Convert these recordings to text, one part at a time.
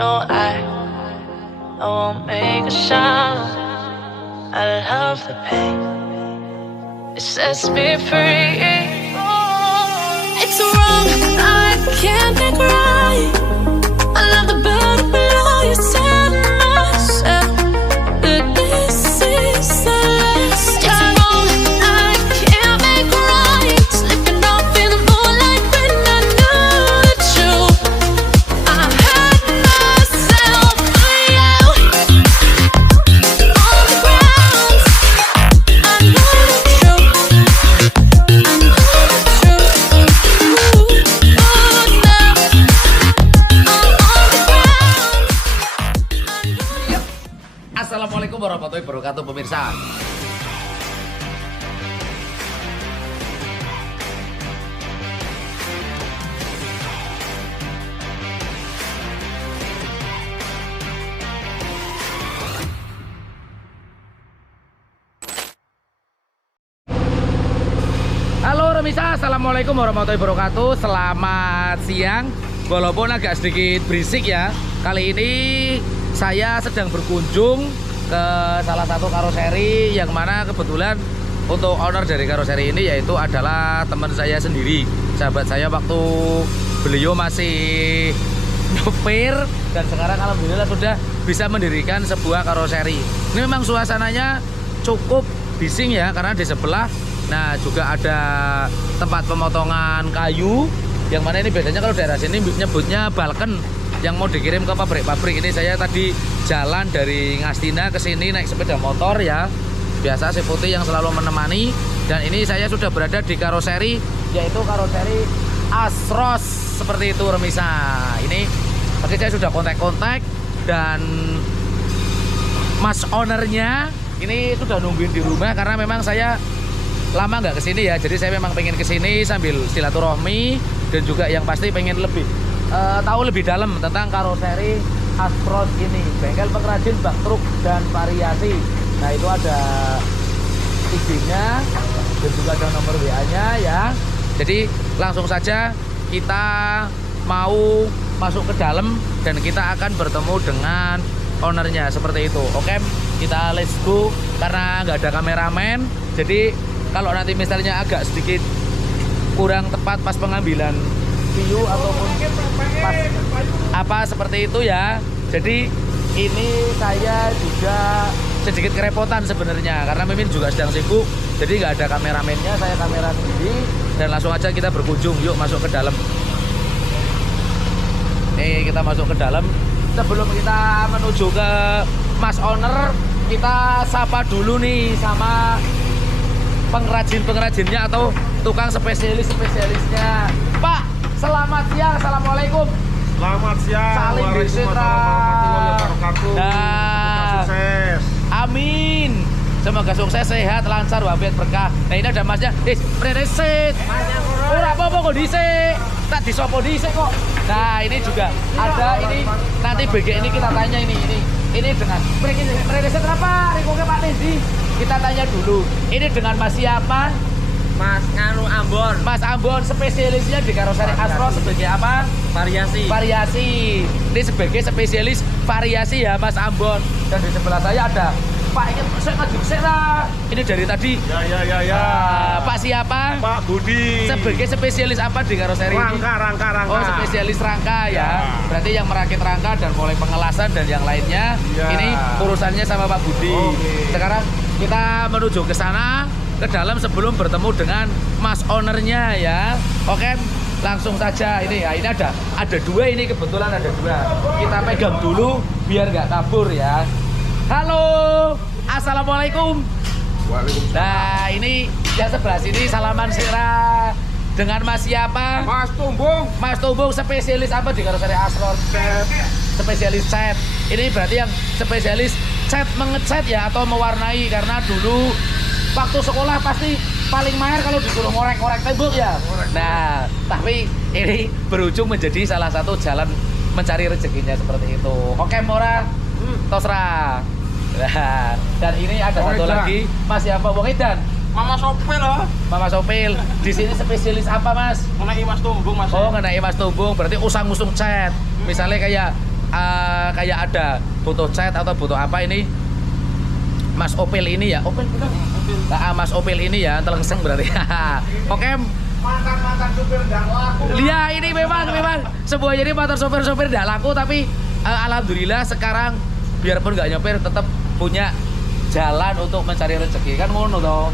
No, I won't make a sound. I love the pain. It sets me free. It's wrong, I can't think right. I love the bird below you said myself, but this is the last time. It's wrong, I can't make right. Slipping off in the moonlight when I knew the truth. I had myself out on the ground. I know the truth. I know the truth. Ooh, now I'm on the ground. Assalamualaikum warahmatullahi wabarakatuh pemirsa. Halo pemirsa, assalamualaikum warahmatullahi wabarakatuh. Selamat siang. Walaupun agak sedikit berisik ya. Kali ini saya sedang berkunjung ke salah satu karoseri yang mana kebetulan untuk owner dari karoseri ini yaitu adalah teman saya sendiri, sahabat saya waktu beliau masih nyopir, dan sekarang alhamdulillah sudah bisa mendirikan sebuah karoseri. Ini memang suasananya cukup bising ya, karena di sebelah nah juga ada tempat pemotongan kayu, yang mana ini biasanya kalau daerah sini nyebutnya balken, yang mau dikirim ke pabrik-pabrik. Ini saya tadi jalan dari Ngastina ke sini naik sepeda motor ya. Biasa si Putih yang selalu menemani, dan ini saya sudah berada di karoseri, yaitu karoseri Asros seperti itu remisa. Ini tadi saya sudah kontak-kontak, dan mas ownernya ini sudah nungguin di rumah karena memang saya lama nggak kesini ya. Jadi saya memang pengen kesini sambil silaturahmi, dan juga yang pasti pengen lebih tahu lebih dalam tentang karoseri Asros ini, bengkel pengrajin bak truk dan variasi. Nah itu ada IG-nya dan juga ada nomor WA-nya ya. Jadi langsung saja kita mau masuk ke dalam dan kita akan bertemu dengan ownernya seperti itu. Oke, kita let's go. Karena nggak ada kameramen, jadi kalau nanti misalnya agak sedikit kurang tepat pas pengambilan view ataupun pas apa seperti itu ya. Jadi ini saya juga sedikit kerepotan sebenarnya karena Mimin juga sedang sibuk, jadi nggak ada kameramennya, saya kamera sendiri, dan langsung aja kita berkunjung. Yuk masuk ke dalam. Nih kita masuk ke dalam. Sebelum kita menuju ke mas owner, kita sapa dulu nih sama pengrajin-pengrajinnya atau tukang spesialis-spesialisnya. Pak, selamat siang. Assalamualaikum. Selamat siang. Saling Waalaikumsalam warahmatullahi wabarakatuh. Nah, Sukses. amin. Semoga sukses, sehat, lancar, wabit, berkah. Nah ini ada masnya. Preresit. Ora apa-apa kok dhisik. Tak disopo dhisik kok. Nah, ini juga ada ini nanti BG ini kita tanya ini dengan preresit apa? Rikoke Pak Teddy. Kita tanya dulu. Ini dengan Mas siapa? Mas Nganu Ambon, Mas Ambon, spesialisnya di karoseri Asros sebagai apa? variasi. Variasi. Ini sebagai spesialis variasi ya Mas Ambon. Dan di sebelah saya ada Pak, ini saya ngajuk lah. Ini dari tadi. Ya. Pak siapa? Pak Budi. Sebagai spesialis apa di karoseri ini? Rangka. Oh, spesialis rangka ya. Berarti yang merakit rangka dan mulai pengelasan dan yang lainnya. Ya. Ini urusannya sama Pak Budi. Oke. Sekarang kita menuju ke sana, ke dalam sebelum bertemu dengan mas ownernya ya. Oke, langsung saja. Ini ya, ini ada dua, ini kebetulan ada dua. Kita pegang dulu biar nggak kabur ya. Halo, assalamualaikum. Waalaikumsalam. Nah ini yang sebelah sini salaman sira dengan mas siapa? Mas Tumbung. Mas Tumbung, spesialis apa di karoseri Asros? Spesialis cat. Ini berarti yang spesialis cat, mengecat ya atau mewarnai, karena dulu waktu sekolah pasti paling mahir kalau disuruh ngorek-ngorek tembok ya. Nah, tapi ini berujung menjadi salah satu jalan mencari rezekinya seperti itu. Oke, Mora, tosra. Nah, dan ini ada satu lagi, Mas siapa? Wong Edan. Mama Sopil loh. Mama Sopil. Di sini spesialis apa, Mas? Mengenai Mas Tumbung Mas. Oh, ngenai Mas Tumbung, berarti usang-usung cat. Misalnya kayak kayak ada butuh cat atau butuh apa ini Mas Opel ini ya, Opel bukan? Mas Opel ini ya, telengseng berarti. Oke. Mantan supir nggak laku. Iya, ini memang sebuah jadi motor supir nggak laku, tapi alhamdulillah sekarang biarpun nggak nyopir tetap punya jalan untuk mencari rezeki kan ngono toh.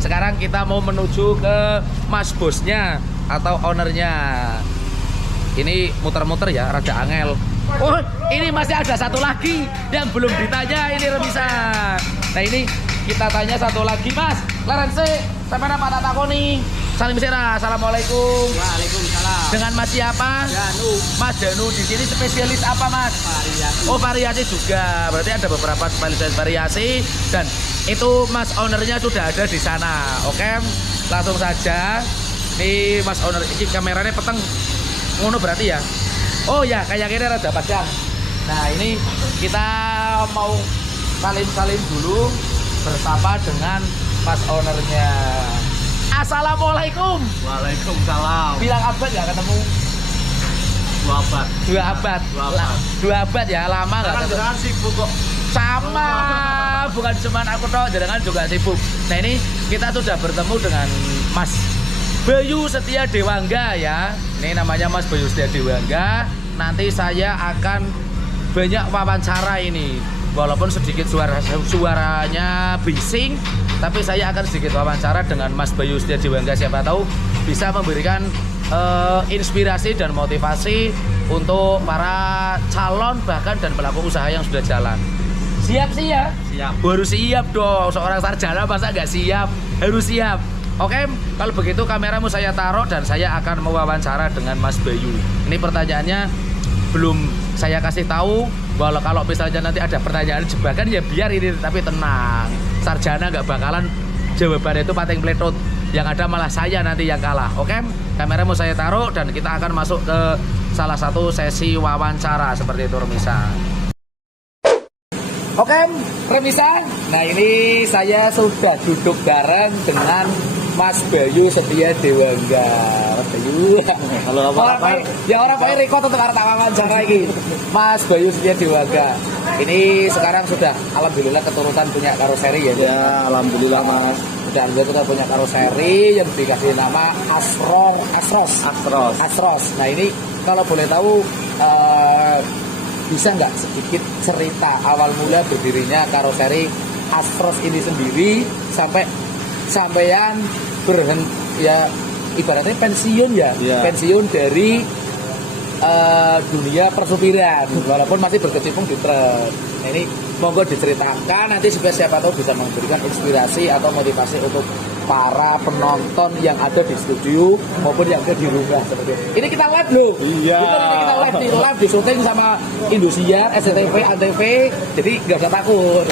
Sekarang kita mau menuju ke Mas bosnya atau ownernya. Ini muter-muter ya, rada angel. Oh, ini masih ada satu lagi yang belum ditanya ini Remisa. Nah ini kita tanya satu lagi Mas. Larense, sampai apa tak takoni? Salim sira, assalamualaikum. Waalaikumsalam. Dengan Mas siapa? Danu. Mas Danu di sini spesialis apa Mas? Variasi. Oh variasi juga. Berarti ada beberapa spesialis variasi dan itu Mas ownernya sudah ada di sana. Oke, langsung saja. Nih Mas owner, ini kameranya peteng. Ngono berarti ya. Oh ya, kayak gini rada padang. Nah ini kita mau salim-salim dulu bersama dengan Mas ownernya. Assalamualaikum. Waalaikumsalam. Bilang abad ya ketemu. 2 abad. 2 abad. 2 abad ya, lama nggak ketemu. Jangan sibuk kok. Sama, bukan cuma aku toh, jangan juga sibuk. Nah ini kita sudah bertemu dengan Mas Bayu Setia Dewangga ya. Ini namanya Mas Bayu Setia Dewangga. Nanti saya akan banyak wawancara ini. Walaupun sedikit suaranya bising, tapi saya akan sedikit wawancara dengan Mas Bayu Setia Dewangga. Siapa tahu bisa memberikan inspirasi dan motivasi untuk para calon bahkan dan pelaku usaha yang sudah jalan. Siap sih ya? Siap. Harus siap dong. Seorang sarjana masa nggak siap? Harus siap. Oke, kalau begitu kameramu saya taruh dan saya akan mewawancara dengan Mas Bayu. Ini pertanyaannya belum saya kasih tahu. Kalau misalnya nanti ada pertanyaan jebakan ya biar ini, tapi tenang. Sarjana nggak bakalan jawabannya itu pating pletut. Yang ada malah saya nanti yang kalah. Oke, kameramu saya taruh dan kita akan masuk ke salah satu sesi wawancara seperti itu Remisa. Oke, Remisa. Nah ini saya sudah duduk bareng dengan Mas Bayu Setia Dewangga. Mas Bayu. Halo, apa kabar? Ya orang pakai record untuk arah wawancara lagi. Mas Bayu Setia Dewangga. Ini sekarang sudah alhamdulillah keturutan punya karoseri ya. Ya, alhamdulillah Mas. Sudah kita punya karoseri yang dikasih nama Asros. Nah ini kalau boleh tahu bisa nggak sedikit cerita awal mula berdirinya karoseri Asros ini sendiri sampean berhenti ya ibaratnya pensiun ya, pensiun dari dunia persupiran walaupun masih berkecimpung di truk. Nah, ini monggo diceritakan nanti siapa tahu bisa memberikan inspirasi atau motivasi untuk para penonton yang ada di studio maupun yang ada di rumah seperti itu. Ini kita live loh. Iya. Betul, ini kita live di syuting sama Indosiar, SCTV, Antv. Jadi nggak usah takut.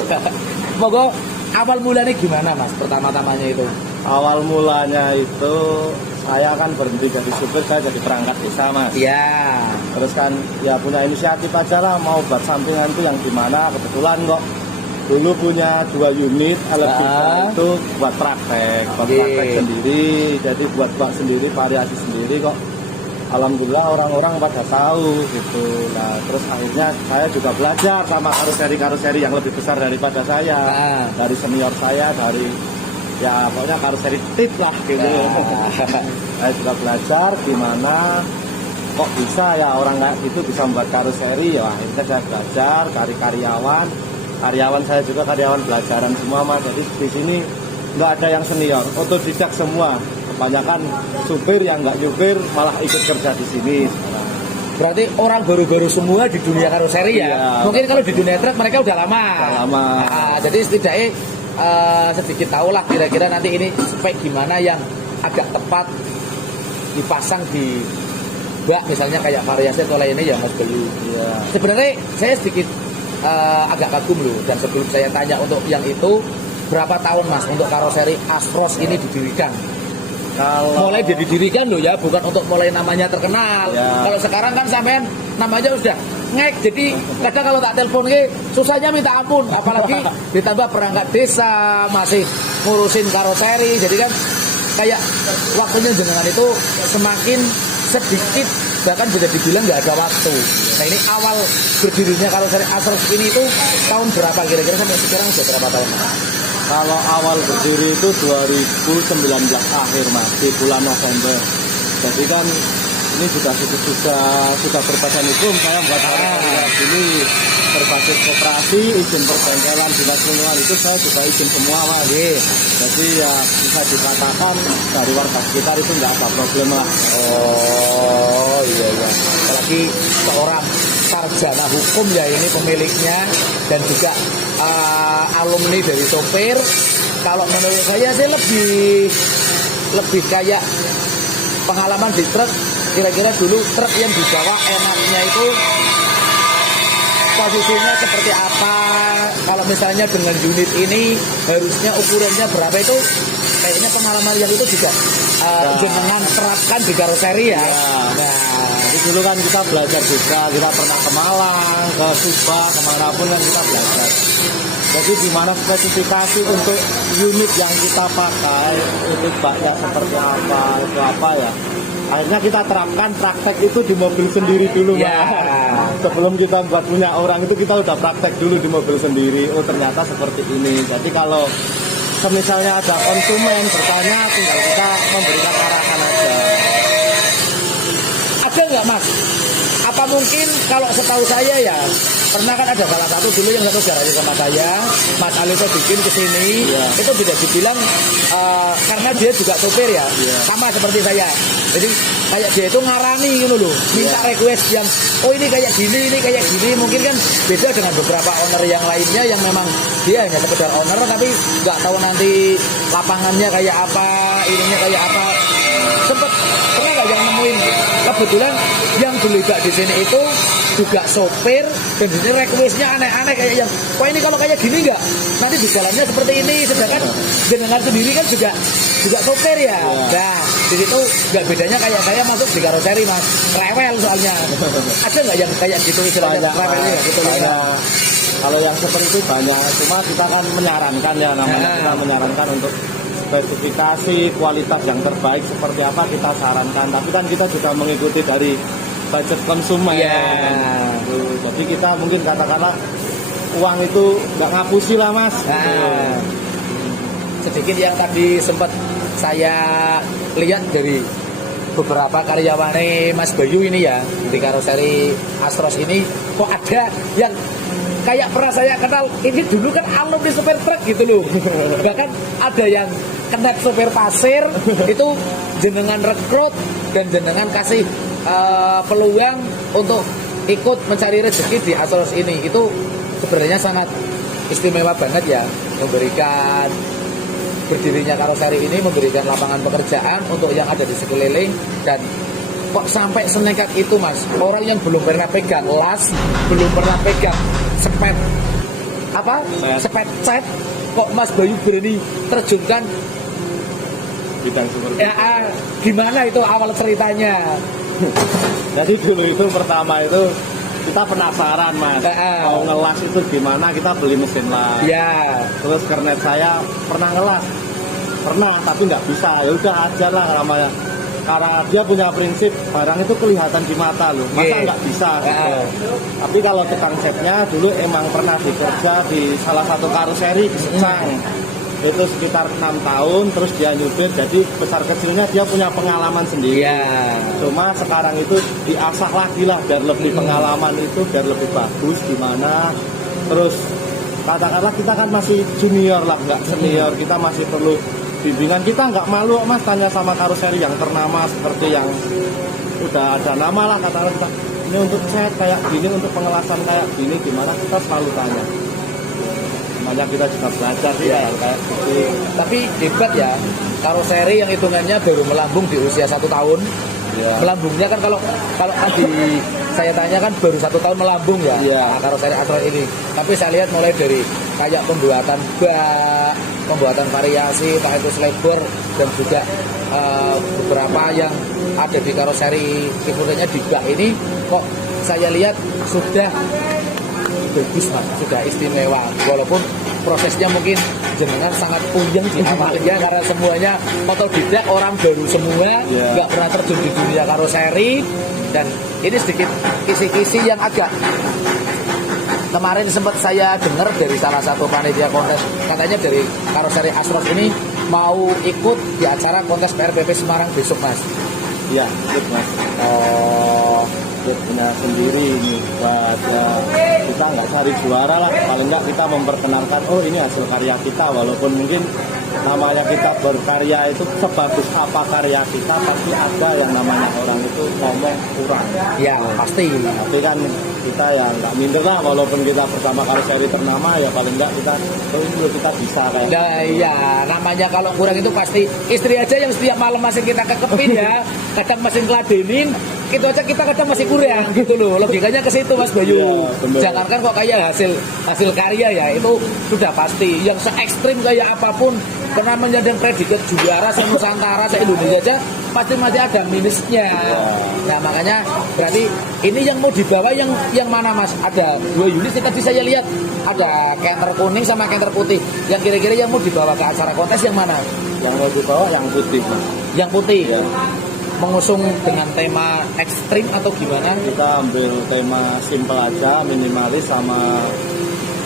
Monggo awal mulanya gimana Mas? Pertama-tamanya itu. Awal mulanya itu saya kan berhenti jadi supir, saya jadi perangkat desa Mas. Iya. Terus kan ya punya inisiatif aja lah mau buat sampingan itu yang dimana kebetulan kok dulu punya 2 unit LPG itu buat praktek sendiri, jadi buat sendiri, variasi sendiri kok. Alhamdulillah orang-orang pada tahu gitu. Nah terus akhirnya saya juga belajar sama karoseri yang lebih besar daripada saya, dari senior saya, dari ya pokoknya karoseri tip lah gitu. Saya juga belajar gimana kok bisa ya orang kayak gitu bisa membuat karoseri. Ya akhirnya saya belajar dari karyawan saya juga karyawan belajaran semua Mas. Jadi di sini nggak ada yang senior, otodidak semua. Kebanyakan supir yang nggak nyupir malah ikut kerja di sini. Berarti orang baru-baru semua di dunia karoseri ya? Iya. Mungkin kalau di dunia truk mereka udah lama. Nah, jadi setidaknya sedikit tahu lah kira-kira nanti ini spek gimana yang agak tepat dipasang di bak misalnya kayak variasi atau lainnya ya Mas Bayu. Iya. Sebenarnya saya sedikit agak kagum loh, dan sebelum saya tanya untuk yang itu berapa tahun Mas untuk karoseri Asros ini didirikan? Mulai didirikan loh ya, bukan untuk mulai namanya terkenal. Ya. Kalau sekarang kan sampean namanya udah ngek, jadi kadang kalau tak telepon susahnya minta ampun, apalagi ditambah perangkat desa masih ngurusin karoseri, jadi kan kayak waktunya jenengan itu semakin sedikit bahkan bisa dibilang nggak ada waktu. Nah ini awal berdirinya karoseri Astros ini itu tahun berapa kira-kira sampai sekarang sudah berapa tahun? Kalau awal berdiri itu 2019 akhir Mas, di bulan November. Jadi kan ini sudah berbadan hukum, saya buat ini berbasis koperasi, izin perbankan, dinas lingkungan itu saya juga izin semua Mas. Jadi ya bisa dikatakan dari warga sekitar itu nggak ada problem lah. Oh iya. Apalagi seorang sarjana hukum ya ini pemiliknya dan juga alumni dari sopir. Kalau menurut saya sih lebih kayak pengalaman di truk. Kira-kira dulu truk yang dibawa enaknya itu posisinya seperti apa, kalau misalnya dengan unit ini harusnya ukurannya berapa, itu kayaknya pengalaman yang itu juga jenengan terapkan di karoseri ya. Nah, jadi dulu kan kita belajar juga, kita pernah ke Malang, ke Subang, kemanapun kan kita belajar. Jadi gimana spesifikasi untuk unit yang kita pakai, unit baknya seperti apa, itu apa ya. Akhirnya kita terapkan praktek itu di mobil sendiri dulu Mas. Sebelum kita buat punya orang itu kita udah praktek dulu di mobil sendiri. Oh ternyata seperti ini. Jadi kalau misalnya ada konsumen bertanya, tinggal kita memberikan arahan aja. Ada nggak Mas? Apa mungkin kalau setahu saya ya, pernah kan ada salah satu dulu yang satu garasi sama saya, Mas Ali saya bikin ke sini, itu tidak dibilang karena dia juga sopir ya, sama seperti saya. Jadi kayak dia itu ngarani gitu loh, minta request yang oh ini kayak gini, mungkin kan beda dengan beberapa owner yang lainnya yang memang dia hanya sekedar owner tapi nggak tahu nanti lapangannya kayak apa, ininya kayak apa. Sempet pernah nggak yang nemuin? Kebetulan yang dilibat di sini itu juga sopir dan di sini requestnya aneh-aneh kayak yang wah ini kalau kayak gini nggak nanti di jalannya seperti ini, sedangkan jenengan sendiri kan juga sopir ya. Nah di situ nggak bedanya kayak saya masuk di karoseri Mas, rewel soalnya. Ada nggak yang kayak gitu istilahnya rewelnya gitu? Kalau yang seperti itu banyak, cuma kita kan menyarankan ya, namanya kita menyarankan untuk spesifikasi kualitas yang terbaik seperti apa kita sarankan, tapi kan kita juga mengikuti dari budget konsumen. Jadi kita mungkin katakanlah uang itu nggak ngapusi lah Mas. Sedikit yang tadi sempat saya lihat dari beberapa karyawan Mas Bayu ini ya di karoseri Astros ini, kok ada yang kayak pernah saya kenal, ini dulu kan alumni sopir truk gitu loh. Bahkan ada yang kena sopir pasir itu jenengan rekrut dan jenengan kasih peluang untuk ikut mencari rezeki di Astros ini. Itu sebenarnya sangat istimewa banget ya, memberikan berdirinya karoseri ini, memberikan lapangan pekerjaan untuk yang ada di sekeliling. Dan kok sampai senekat itu Mas, orang yang belum pernah pegang las, belum pernah pegang sepet set, kok Mas Bayu berani terjunkan Bidang seperti gimana itu awal ceritanya? Jadi dulu itu pertama itu kita penasaran Mas, mau ngelas itu gimana, kita beli mesin las. Terus kernet saya pernah ngelas, tapi nggak bisa. Ya udah ajar lah namanya. Karena dia punya prinsip barang itu kelihatan di mata loh, masa nggak bisa gitu. Tapi kalau tukang catnya dulu emang pernah bekerja di salah satu karoseri di Secang. Itu sekitar 6 tahun, terus dia nyupir, jadi besar kecilnya dia punya pengalaman sendiri. Cuma sekarang itu diasah lagi lah biar lebih pengalaman itu, biar lebih bagus gimana. Terus katakanlah kita kan masih junior lah, nggak senior, kita masih perlu bimbingan. Kita nggak malu Mas tanya sama karoseri yang ternama seperti yang udah ada nama lah, katakanlah kita ini untuk cat kayak gini, untuk pengelasan kayak gini gimana, kita selalu tanya. Makanya kita juga belajar kayak gitu. Tapi hebat ya, karoseri yang hitungannya baru melambung di usia 1 tahun. Melambungnya kan kalau tadi saya tanya kan baru 1 tahun melambung ya, karoseri Astros ini. Tapi saya lihat mulai dari kayak pembuatan bak, pembuatan variasi, entah itu slebor dan juga beberapa yang ada di karoseri tipe-tipenya di bak ini, kok saya lihat sudah bagus Mas, sudah istimewa. Walaupun prosesnya mungkin jenengan sangat puyeng di awalnya karena semuanya otodidak, orang baru semua, nggak pernah terjun di dunia karoseri. Dan ini sedikit kisi-kisi yang agak kemarin sempat saya dengar dari salah satu panitia kontes, katanya dari karoseri Asros ini mau ikut di acara kontes PRPP Semarang besok, Mas. Iya, ikut Mas. Oh, ikut punya sendiri ini. Kita nggak cari juara lah, paling nggak kita memperkenalkan, oh ini hasil karya kita, walaupun mungkin namanya kita berkarya itu sebagus apa karya kita, pasti ada yang namanya orang itu ngomong kurang. Ya pasti. Tapi kan kita ya nggak minder lah, walaupun kita pertama kali seri ternama ya paling nggak kita, oh ini loh kita bisa kayak. Nah iya, namanya kalau kurang itu pasti istri aja yang setiap malam masih kita kekepin ya, kadang masih ngeladenin, itu aja kita kadang masih kurang gitu loh. Logikanya ke situ Mas Bayu. Ya, jangankan kok kayak hasil karya ya, itu sudah pasti. Yang se ekstrim kayak apapun pernah menjadi predikat juara se-Nusantara, se-Indonesia aja pasti masih ada minusnya. Nah makanya berarti ini yang mau dibawa yang mana Mas? Ada 2 unit tadi saya lihat, ada canter kuning sama canter putih. Yang kira-kira yang mau dibawa ke acara kontes yang mana? Yang mau dibawa yang putih Mas. Yang putih Ya. Mengusung dengan tema ekstrim atau gimana? Kita ambil tema simple aja, minimalis sama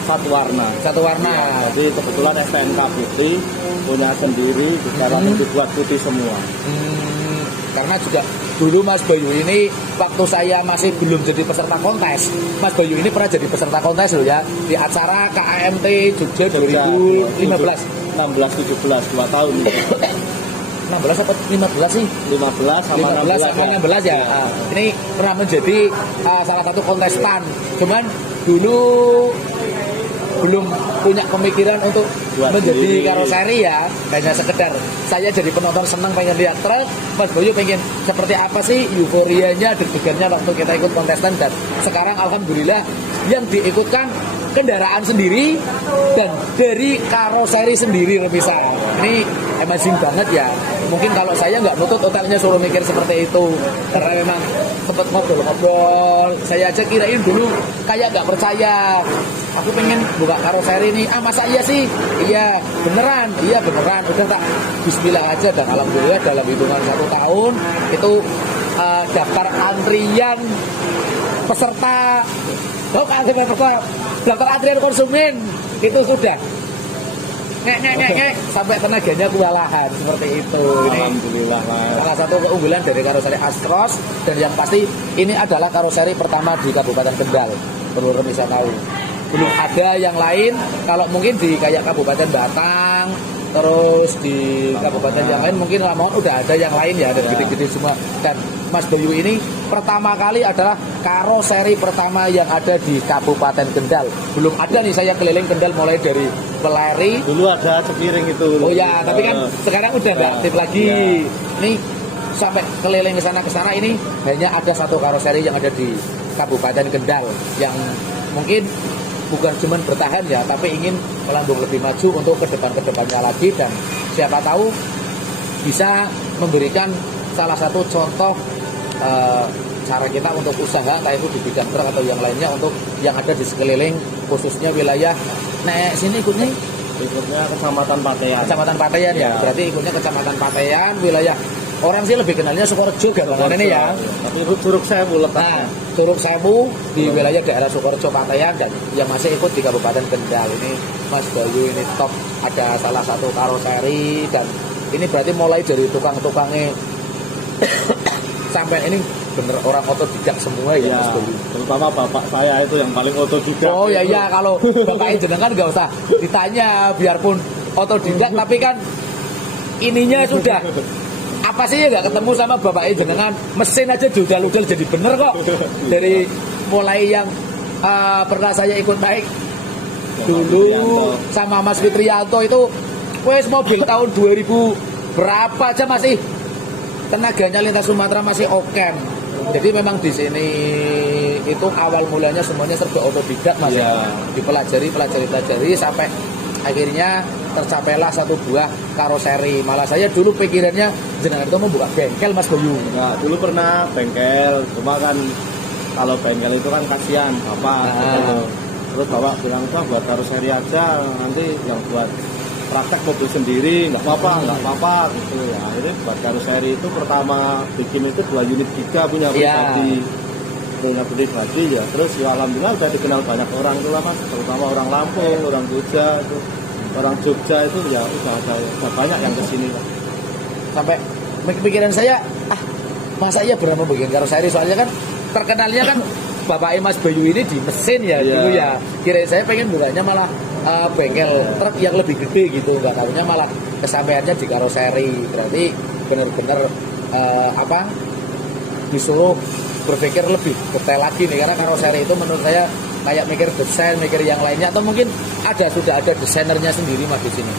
satu warna. Satu warna. Jadi kebetulan STNK putih punya sendiri, sekarang dibuat putih semua. Karena juga dulu Mas Bayu ini waktu saya masih belum jadi peserta kontes, Mas Bayu ini pernah jadi peserta kontes loh ya, di acara KAMT Jogja 2015. 16, 17, 2 tahun. 16 atau 15 sih? 15 sama 15 sama 16 ya. Ini pernah menjadi salah satu kontestan. Cuman dulu belum punya pemikiran untuk menjadi karoseri ya, hanya sekedar saya jadi penonton senang pengen lihat truk. Mas Bayu pengen seperti apa sih euforianya, deg-degannya waktu kita ikut kontestan. Dan sekarang alhamdulillah yang diikutkan kendaraan sendiri dan dari karoseri sendiri bisa. Ini amazing banget ya. Mungkin kalau saya nggak nutut otaknya suruh mikir seperti itu, karena memang sempat ngobrol-ngobrol. Saya aja kirain dulu kayak nggak percaya. Aku pengen buka karoseri ini. Masa iya sih? Iya beneran. Udah tak bismillah aja. Dan alhamdulillah dalam hitungan 1 tahun itu daftar antrian peserta, daftar antrian konsumen itu sudah ngek sampai tenaganya kewalahan seperti itu. Ini Alhamdulillah Mas. salah satu keunggulan dari karoseri Asros, dan yang pasti ini adalah karoseri pertama di Kabupaten Kendal. Perlu bisa tahu, belum ada yang lain. Kalau mungkin di kayak Kabupaten Batang, terus di kabupaten yang lain mungkin Lamongan udah ada yang lain ya, ada gede-gede semua. Dan Mas Bayu ini pertama kali adalah karoseri pertama yang ada di Kabupaten Kendal. Belum ada nih saya keliling Kendal mulai dari Peleri. Dulu ada Cepiring itu. Oh ya, tapi kan sekarang udah nggak aktif lagi. Nih sampai keliling ke sana ini hanya ada satu karoseri yang ada di Kabupaten Kendal yang mungkin bukan cuma bertahan ya, tapi ingin melambung lebih maju untuk kedepannya lagi. Dan siapa tahu bisa memberikan salah satu contoh cara kita untuk usaha, entah itu di bidang truk atau yang lainnya, untuk yang ada di sekeliling khususnya wilayah sini ikutnya Kecamatan Patean. Kecamatan Patean ya. Berarti ikutnya Kecamatan Patean, wilayah orang sih lebih kenalnya Sukorejo gampangan ini ya. Tapi itu Curug Sewu letaknya. Curug Sewu di wilayah daerah Sukorejo Patean. Dan yang masih ikut di Kabupaten Kendal ini Mas Bayu ini top, ada salah satu karoseri. Dan ini berarti mulai dari tukang-tukangnya sampai ini bener orang otodidak semua ya, Mas Bayu. Terutama bapak saya itu yang paling otodidak. Oh ya ya, kalau bapak jenengan nggak usah ditanya, biarpun otodidak tapi kan ininya sudah apa sih ya, nggak ketemu sama bapak jenengan, mesin aja judal-judal jadi bener kok. Dari mulai yang pernah saya ikut naik dulu sama Mas Fitrianto itu, wes mobil tahun 2000 berapa aja masih tenaganya lintas Sumatera masih oken. Jadi memang di sini itu awal mulanya semuanya serba otodidak Mas. Dipelajari sampai akhirnya tercapailah satu buah karoseri. Malah saya dulu pikirannya jenengan itu mau buka bengkel Mas Bayu. Nah, dulu pernah bengkel, cuma kan kalau bengkel itu kan kasihan bapak. Terus bapak bilang, buat karoseri aja, nanti yang buat praktek mobil sendiri nggak apa-apa gitu ya. Akhirnya buat karoseri itu pertama bikin itu 2 unit giga punya pribadi ya. Terus ya alhamdulillah udah dikenal banyak orang tuh lah mas, terutama orang Lampung, orang Jogja itu, orang Jogja itu ya udah banyak yang kesini lah. Sampai pikiran saya, masa iya benar mau bikin karoseri, soalnya kan terkenalnya kan Bapak Mas Bayu ini di mesin ya dulu ya. Kirain saya pengen bukanya malah bengkel truk yang lebih gede gitu, nggak tahunya malah kesampaiannya di karoseri. Berarti benar-benar disuruh berpikir lebih detail lagi nih, karena karoseri itu menurut saya kayak mikir desain, mikir yang lainnya, atau mungkin sudah ada desainernya sendiri mas di sini.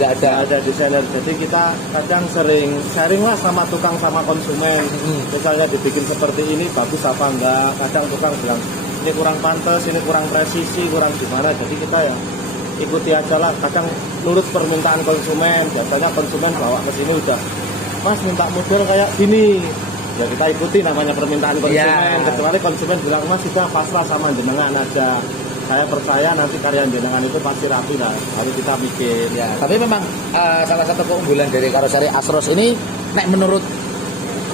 Nggak ada desainer. Jadi kita kadang sering sharing lah sama tukang sama konsumen. Misalnya dibikin seperti ini bagus apa enggak. Kadang tukang bilang ini kurang pantas, ini kurang presisi, kurang gimana. Jadi kita ya ikuti aja lah. Kadang nurut permintaan konsumen. Biasanya konsumen bawa ke sini udah, mas minta model kayak gini. Ya kita ikuti namanya permintaan konsumen. Kecuali konsumen bilang mas kita pasrah sama jenengan aja. Saya percaya nanti karya jenengan itu pasti rapi lah, harus kita bikin. Ya, tapi memang salah satu keunggulan dari karoseri Astros ini, menurut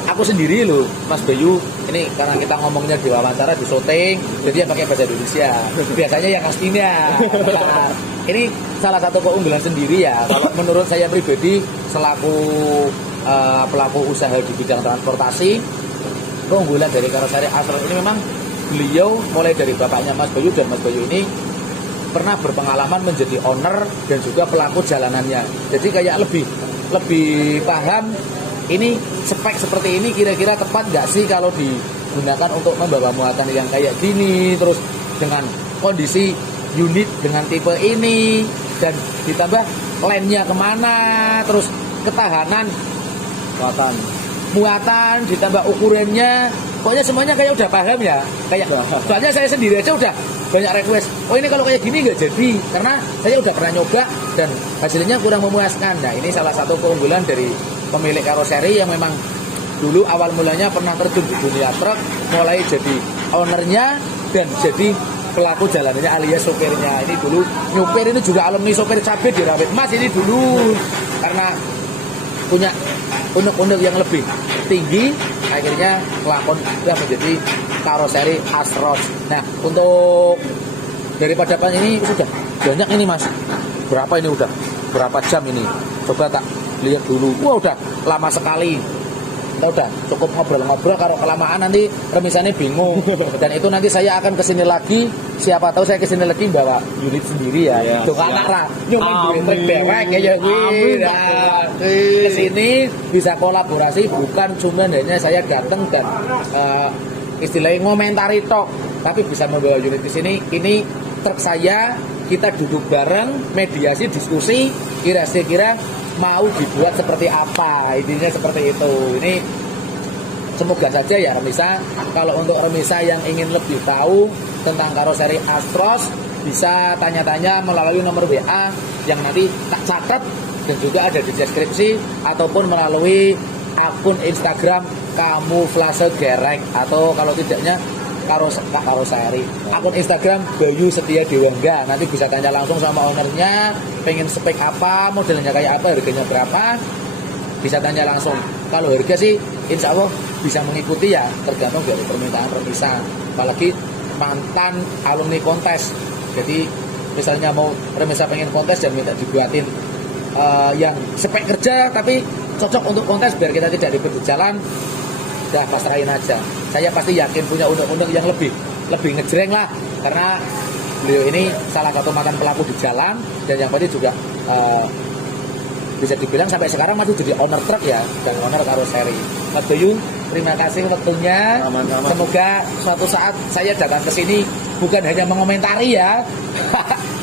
aku sendiri loh, Mas Bayu, ini karena kita ngomongnya di wawancara, di syuting, jadi ya pakai bahasa Indonesia. Biasanya yang aslinya. Ini salah satu keunggulan sendiri ya. Kalau menurut saya pribadi, selaku pelaku usaha di bidang transportasi, keunggulan dari karoseri Astros ini memang beliau mulai dari bapaknya Mas Bayu, dan Mas Bayu ini pernah berpengalaman menjadi owner dan juga pelaku jalanannya. Jadi kayak lebih paham ini spek seperti ini kira-kira tepat nggak sih kalau digunakan untuk membawa muatan yang kayak gini, terus dengan kondisi unit dengan tipe ini, dan ditambah lainnya kemana, terus ketahanan muatan ditambah ukurannya. Pokoknya semuanya kayak udah paham ya. Kayak soalnya saya sendiri aja udah banyak request, ini kalau kayak gini nggak jadi, karena saya udah pernah nyoba dan hasilnya kurang memuaskan. Nah ini salah satu keunggulan dari pemilik karoseri yang memang dulu awal mulanya pernah terjun di dunia truk, mulai jadi ownernya dan jadi pelaku jalanannya alias sopirnya. Ini dulu nyopir, ini juga alumni sopir cabai di Rawit Mas ini dulu, karena punya unek-unek yang lebih tinggi, akhirnya kelakon sudah menjadi karoseri Astros. Nah untuk daripada ini sudah banyak ini mas, berapa ini udah berapa jam ini, coba tak lihat dulu. Wah udah lama sekali. Kita udah cukup ngobrol-ngobrol, kalau kelamaan nanti remisannya bingung. Dan itu nanti saya akan kesini lagi, siapa tahu saya kesini lagi bawa unit sendiri ya. Itu anak lah, nyumbang duit berek ya gue. Kesini bisa kolaborasi, bukan cuma hanya saya datang dan istilahnya ngomentari tok, tapi bisa membawa unit di sini. Ini truk saya, kita duduk bareng, mediasi, diskusi, kira-kira mau dibuat seperti apa, intinya seperti itu. Ini semoga saja ya Remisa, kalau untuk Remisa yang ingin lebih tahu tentang karoseri Astros, bisa tanya-tanya melalui nomor WA yang nanti tak catat dan juga ada di deskripsi, ataupun melalui akun Instagram Kamuflase Gerek, atau kalau tidaknya karoseri, akun Instagram Bayu Setia Dewangga. Nanti bisa tanya langsung sama ownernya, pengen spek apa, modelnya kayak apa, harganya berapa, bisa tanya langsung. Kalau harga sih insya Allah bisa mengikuti ya, tergantung dari permintaan Remisa, apalagi mantan alumni kontes. Jadi misalnya mau Remisa pengen kontes dan minta dibuatin yang spek kerja tapi cocok untuk kontes biar kita tidak ribet di jalan, udah pasrahin aja. Saya pasti yakin punya undang-undang yang lebih ngejreng lah, karena beliau ini salah satu mantan pelaku di jalan, dan yang pasti juga bisa dibilang sampai sekarang masih jadi owner truk ya, dan owner karoseri. Mas Bayu, terima kasih waktunya. Sama-sama. Semoga suatu saat saya datang ke sini bukan hanya mengomentari ya,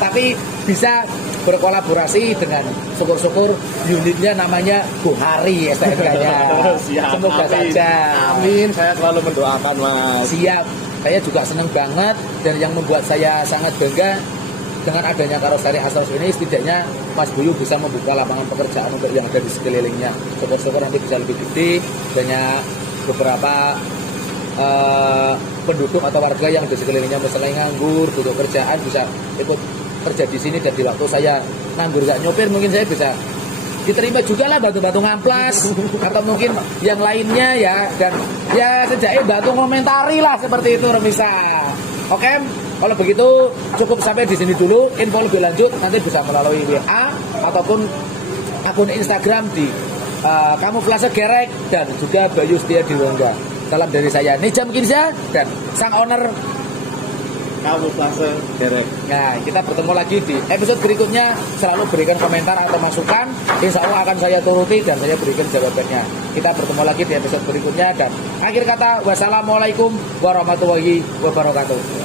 tapi bisa berkolaborasi dengan, syukur-syukur unitnya namanya Gohari STNK-nya. Semoga saja. Amin, saya selalu mendoakan mas. Siap, saya juga senang banget, dan yang membuat saya sangat bangga dengan adanya karoseri Astros ini, setidaknya Mas Bayu bisa membuka lapangan pekerjaan untuk yang ada di sekelilingnya. Syukur-syukur nanti bisa lebih gede, banyak beberapa penduduk atau warga yang di sekelilingnya misalnya nganggur, butuh kerjaan bisa ikut kerja di sini, dan di waktu saya nganggur gak nyopir mungkin saya bisa diterima juga lah bantu-bantu ngamplas atau mungkin yang lainnya ya, dan ya sejak bantu komentari lah seperti itu Remisa. Oke, kalau begitu cukup sampai di sini dulu. Info lebih lanjut nanti bisa melalui WA ataupun akun Instagram di Kamuflase Gerek dan juga Bayu Setia Diwangga. Salam dari saya Nijam Kinza dan sang owner Kamuflase Gerek. Nah, kita bertemu lagi di episode berikutnya. Selalu berikan komentar atau masukan, insya Allah akan saya turuti dan saya berikan jawabannya. Kita bertemu lagi di episode berikutnya, dan akhir kata wassalamualaikum warahmatullahi wabarakatuh.